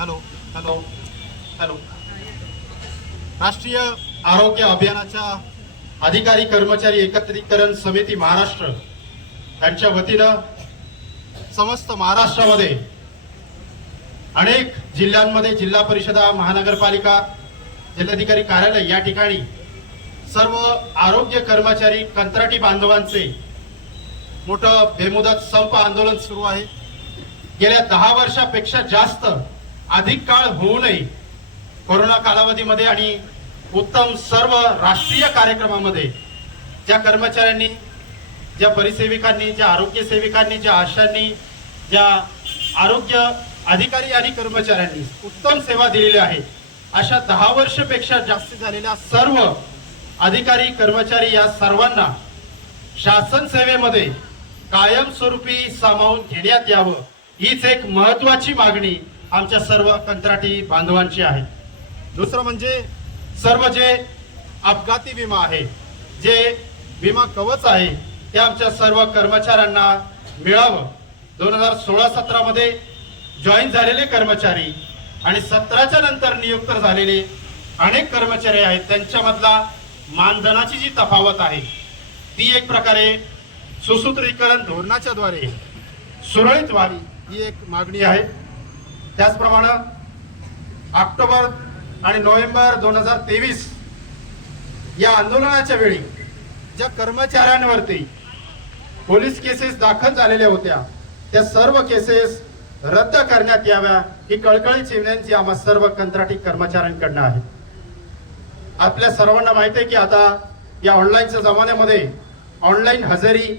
Hello hello hello. राष्ट्रीय आरोग्य अभियानाच्या अधिकारी कर्मचारी एकत्रीकरण समिती महाराष्ट्र यांच्या वतीनं समस्त महाराष्ट्रामध्ये अनेक जिल्ह्यांमध्ये जिल्हा परिषदा महानगरपालिका जिल्हाधिकारी कार्यालय या ठिकाणी सर्व आरोग्य कर्मचारी कंत्राटी बांधवांचे मोठं बेमुदत संप आंदोलन सुरू आहे. गेल्या दहा वर्षापेक्षा जास्त अधिक काळ होऊ नये. कोरोना कालावधीमध्ये आणि उत्तम सर्व राष्ट्रीय कार्यक्रमामध्ये ज्या कर्मचाऱ्यांनी ज्या परिसेविकांनी ज्या आरोग्य सेविकांनी ज्या आशांनी ज्या आरोग्य अधिकारी आणि कर्मचाऱ्यांनी उत्तम सेवा दिलेली आहे अशा दहा वर्षपेक्षा जास्त झालेल्या सर्व अधिकारी कर्मचारी या सर्वांना शासन सेवेमध्ये कायमस्वरूपी सामावून घेण्यात यावं हीच एक महत्वाची मागणी आमच्या सर्व कंत्राटी बांधवांची आहे. दुसरं म्हणजे सर्व जे अपघाती विमा आहे जे विमा कवच आहे ते आमच्या सर्व कर्मचाऱ्यांना मिळावं. दोन हजार सोळा सतरामध्ये जॉईन झालेले कर्मचारी आणि सतराच्या नंतर नियुक्त झालेले अनेक कर्मचारी आहेत त्यांच्यामधला मानधनाची जी तफावत आहे ती एक प्रकारे सुसूत्रीकरण धोरणाच्या द्वारे सुरळीत व्हावी ही एक मागणी आहे. त्याचप्रमाणे ऑक्टोबर आणि नोव्हेंबर दोन हजार तेवीस या आंदोलनाच्या वेळी ज्या कर्मचाऱ्यांवरती पोलीस केसेस दाखल झालेल्या होत्या त्या सर्व केसेस रद्द करण्यात याव्या ही कळकळीची विनंती आम्हा सर्व कंत्राटी कर्मचाऱ्यांकडनं आहे आपल्या सर्वांना माहिती आहे की आता या ऑनलाईनच्या जमान्यामध्ये ऑनलाईन हजेरी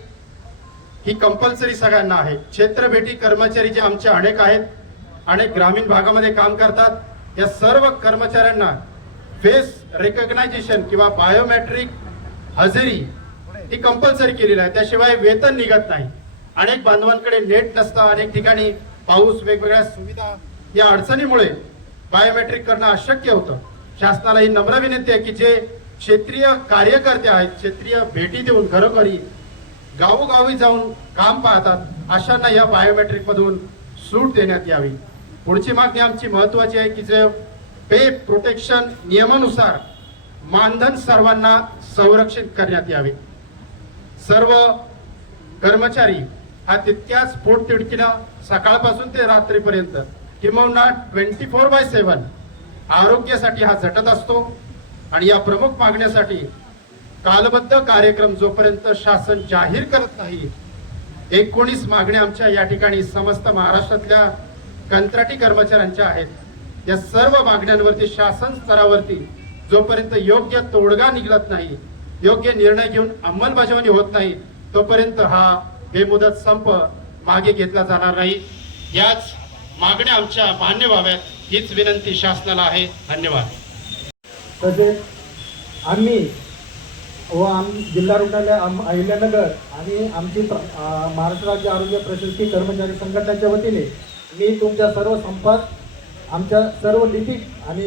ही कंपल्सरी सगळ्यांना आहे. क्षेत्रभेटी कर्मचारी जे आमचे अनेक आहेत अनेक ग्रामीण भागामध्ये काम करतात. या सर्व कर्मचाऱ्यांना फेस रेकग्नायझेशन किंवा बायोमेट्रिक हजेरी ही कंपल्सरी केलेली आहे. त्याशिवाय वेतन निघत नाही. अनेक बांधवांकडे नेट नसतं. अनेक ठिकाणी पाऊस वेगवेगळ्या सुविधा या अडचणीमुळे बायोमेट्रिक करणं अशक्य होतं. शासनाला ही नम्र विनंती आहे की जे क्षेत्रीय कार्यकर्ते आहेत क्षेत्रीय भेटी देऊन घरोघरी गावोगावी जाऊन काम पाहतात अशांना या बायोमेट्रिकमधून सूट देण्यात यावी. पुढची मागणी आमची महत्वाची आहे की जे पे प्रोटेक्शन नियमानुसार मानधन सर्वांना संरक्षित करण्यात यावे. सर्व कर्मचारी हा तितक्याच पोटतिडकीनं सकाळपासून ते रात्रीपर्यंत किंबहुना ट्वेंटी फोर बाय सेवन आरोग्यासाठी हा झटत असतो आणि या प्रमुख मागण्यासाठी कालबद्ध कार्यक्रम जोपर्यंत शासन जाहीर करत नाही एकोणीस मागण्या आमच्या या ठिकाणी समस्त महाराष्ट्रातल्या कंत्राटी कर्मचाऱ्यांच्या आहेत. या सर्व मागण्यांवरती शासन स्तरावरती जोपर्यंत योग्य तोडगा निघत नाही योग्य निर्णय घेऊन अंमलबजावणी होत नाही तोपर्यंत हा बेमुदत संप मागे घेतला जाणार नाही. याच मागण्या आमच्या मान्य व्हाव्यात हीच विनंती शासनाला आहे. धन्यवाद. तसेच आम्ही व आम जिल्हा रुग्णालय आम अहिल्यानगर आणि आमची प्र- महाराष्ट्र राज्य आरोग्य प्रशासकीय कर्मचारी संघटनेच्या वतीने मी तुमच्या सर्व संपात आमच्या सर्व लिपिक आणि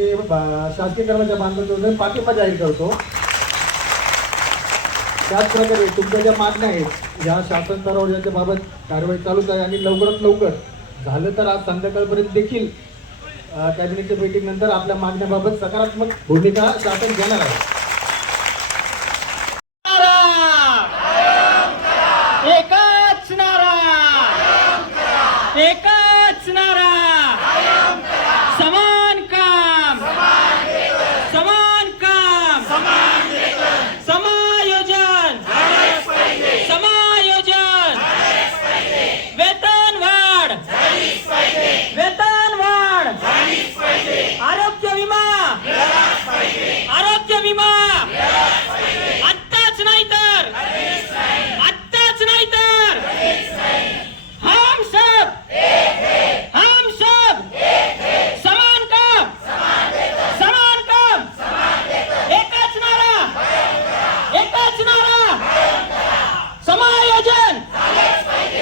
शासकीय कर्मचारी बांधवांच्या पाठिंबा जाहीर करतो. त्याचप्रकारे तुमच्या ज्या मागण्या आहेत या शासन स्तरावर याच्या बाबत कारवाई चालूच आहे आणि लवकरात लवकर झालं तर आज संध्याकाळपर्यंत देखील कॅबिनेटच्या बैठकीनंतर आपल्या मागण्याबाबत सकारात्मक भूमिका शासन घेणार आहे. नियोजन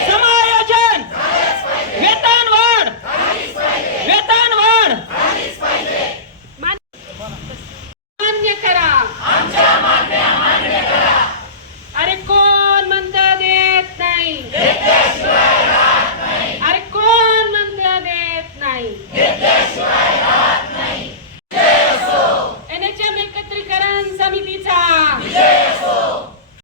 समायोजन! वेतन वाढ वेतन वाढ मान्य करा.